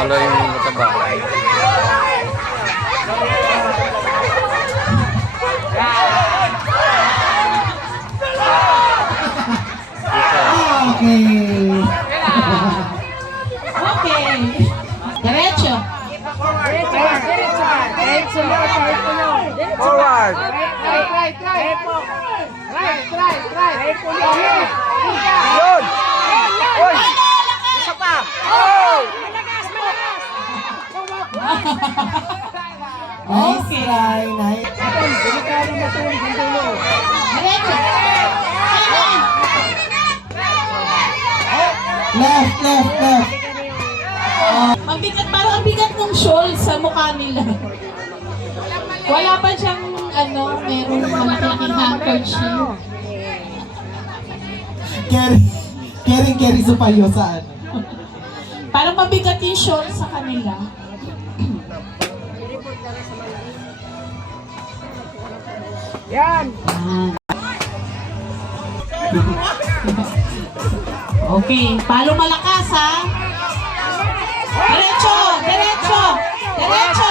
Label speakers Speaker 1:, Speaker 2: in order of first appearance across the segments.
Speaker 1: pala yung mataba.
Speaker 2: Okay.
Speaker 3: Okay. Diretso.
Speaker 1: Forward! Yun! Uy! Isa pa! Oh!
Speaker 2: Nice try. Nice.
Speaker 3: Diretso.
Speaker 2: Left, left, left.
Speaker 3: Ang bigat, parang ang bigat ng shawl sa mukha nila. Wala pa siyang, ano, merong malaki-laking handkerchief.
Speaker 2: Carry, carry, carry supayo sa ano.
Speaker 3: Parang mabigat yung shawl sa kanila.
Speaker 4: Yan!
Speaker 3: Okay, palo malakas ha. Diretso, diretso, diretso.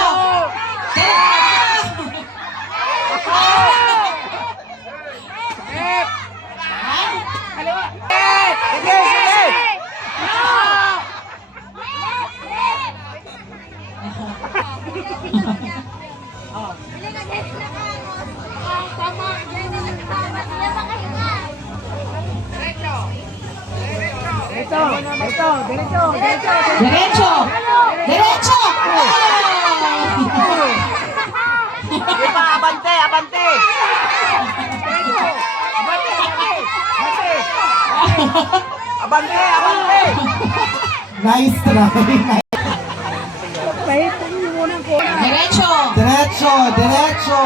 Speaker 1: Sige, sige!
Speaker 4: Ito, ito, diretso, diretso.
Speaker 3: Diretso, diretso.
Speaker 1: Sige pa, abante, abante! Abante, abante!
Speaker 2: Nice try.
Speaker 3: Diretso,
Speaker 2: Diretso, diretso.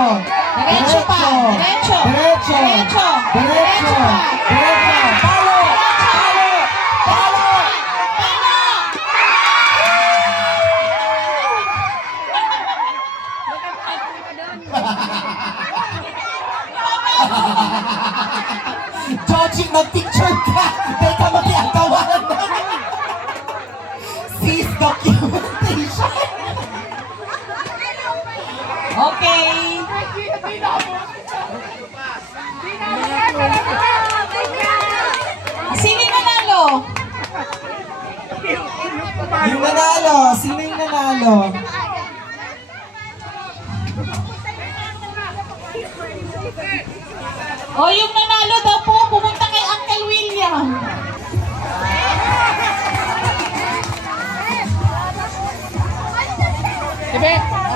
Speaker 3: diretso pa, diretso.
Speaker 2: Diretso.
Speaker 3: Diretso.
Speaker 2: Diretso. Diretso. Joji, mag-picture ka. Teka, mag-iagawan. Sis documentation.
Speaker 3: Okay. Sino nanalo?
Speaker 2: Yung nanalo, sino yung nanalo?
Speaker 3: O yung nanalo daw po,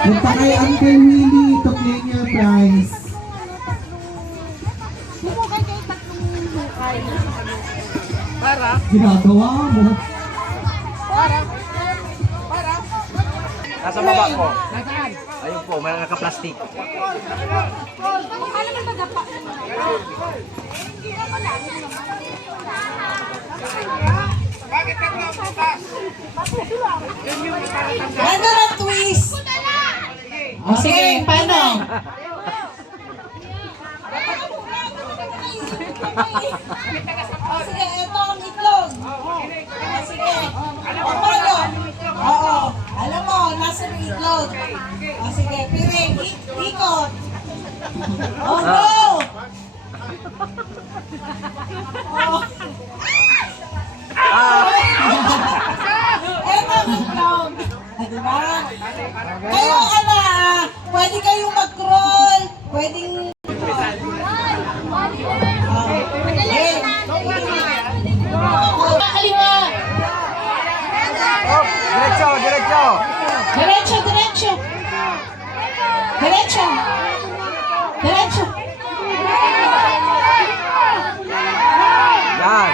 Speaker 2: Punta kay Uncle Willie to claim your prize.
Speaker 4: Para,
Speaker 2: Ginagawa mo.
Speaker 1: Nasa baba ko.
Speaker 4: nasaan?
Speaker 1: Ayun po, may naka-plastic.
Speaker 2: Ano na twist?
Speaker 3: O sige, paano?
Speaker 2: Sige, ito ang itlog. Sige. O, paano? Oo. Alam mo, nasa yung itlog. O, sige, piring. Ikot. Oh, no! Oh. Eto ang itlog. Ah, Diba? Kayo, ano, ah, pwede kayong mag-crawl. Pwedeng...
Speaker 3: Kaliwa.
Speaker 1: Oh, diretso, diretso!
Speaker 3: Diretso, diretso. Diretso. Diretso.
Speaker 1: Yan!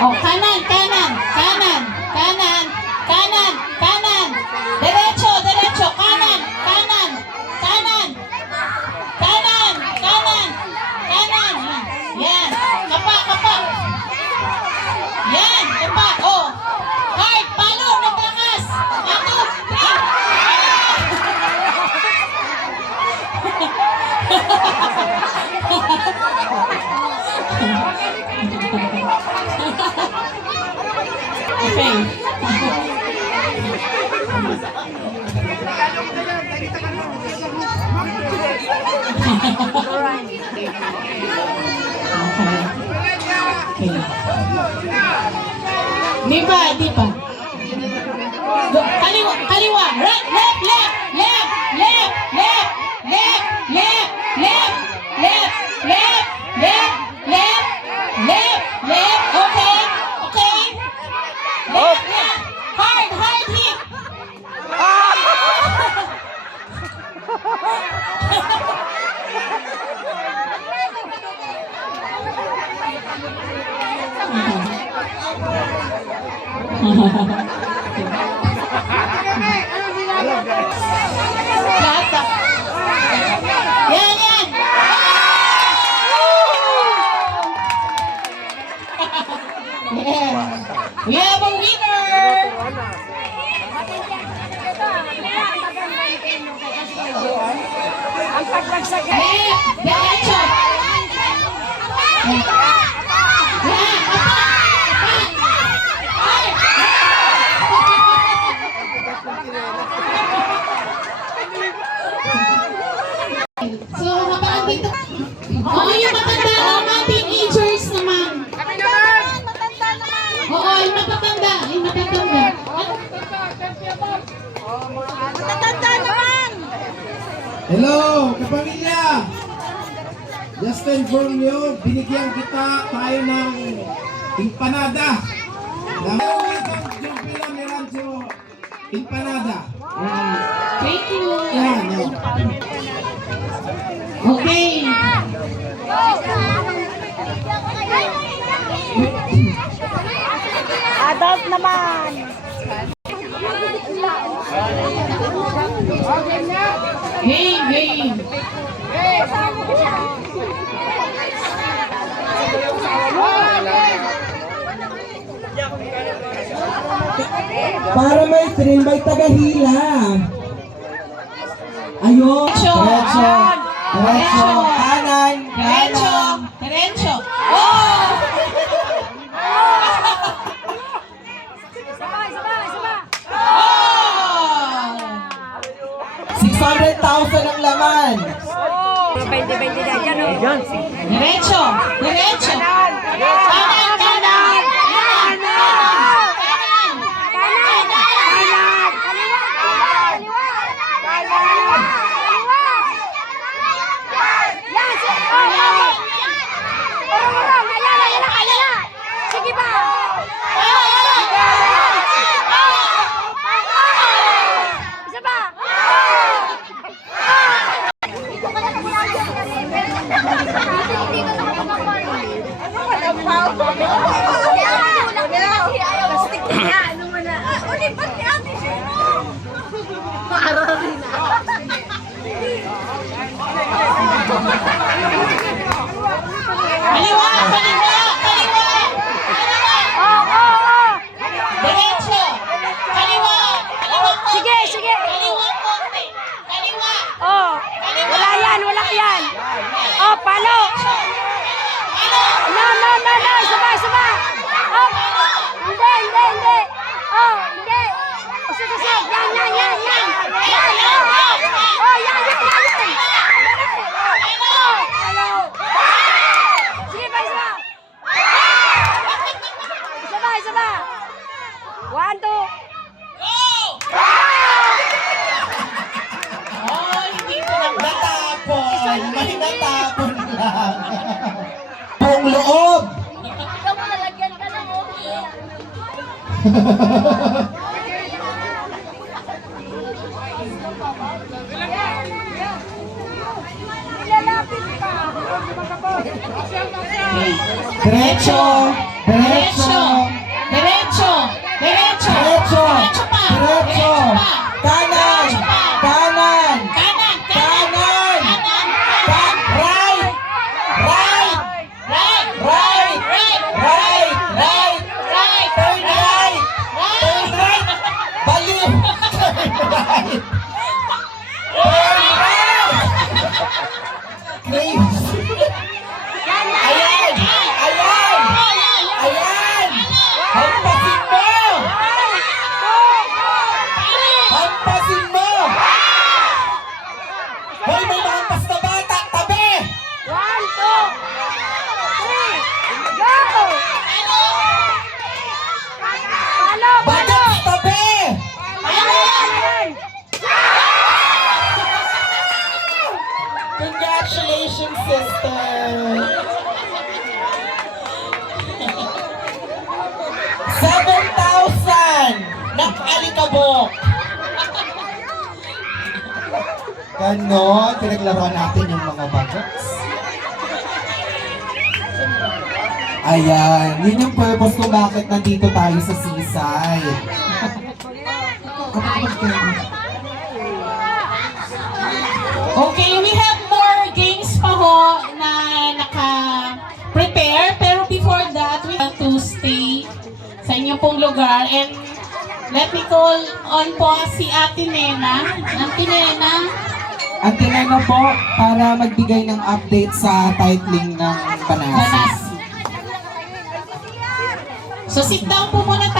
Speaker 3: 哦，
Speaker 5: 开门。Sheng.
Speaker 3: okay. okay. Di ba, di ba? Lahat na. Yan, yan! Yeah. We have a winner!
Speaker 6: Ang pagbagsak!
Speaker 2: Justin Borneo, binigyan kita tayo ng empanada. Meron ng Jumpila Mirancho empanada.
Speaker 3: Thank you.
Speaker 2: Yan, yan.
Speaker 3: Okay.
Speaker 6: Adult naman.
Speaker 3: Hey, hey.
Speaker 2: Para may stream, may tagahila. Ayun.
Speaker 3: Diretso.
Speaker 2: Diretso. Kanan.
Speaker 3: Diretso. Diretso. Oh!
Speaker 6: 20, 20 ya,
Speaker 3: ya
Speaker 6: no.
Speaker 3: Derecho, derecho.
Speaker 2: Diretso! Nakalikabok! Ganon, pinaglaruan natin yung mga bagets. Ayan, yun yung purpose kung bakit nandito tayo sa seaside.
Speaker 3: Okay, we have more games pa ho na naka-prepare. Pero before that, we have to stay sa inyong pong lugar. And let me call on po si Ate Nena. Ate Nena.
Speaker 2: Antena na po para magbigay ng update sa titling ng Banasi.
Speaker 3: Banasi. So sit down po muna tayo.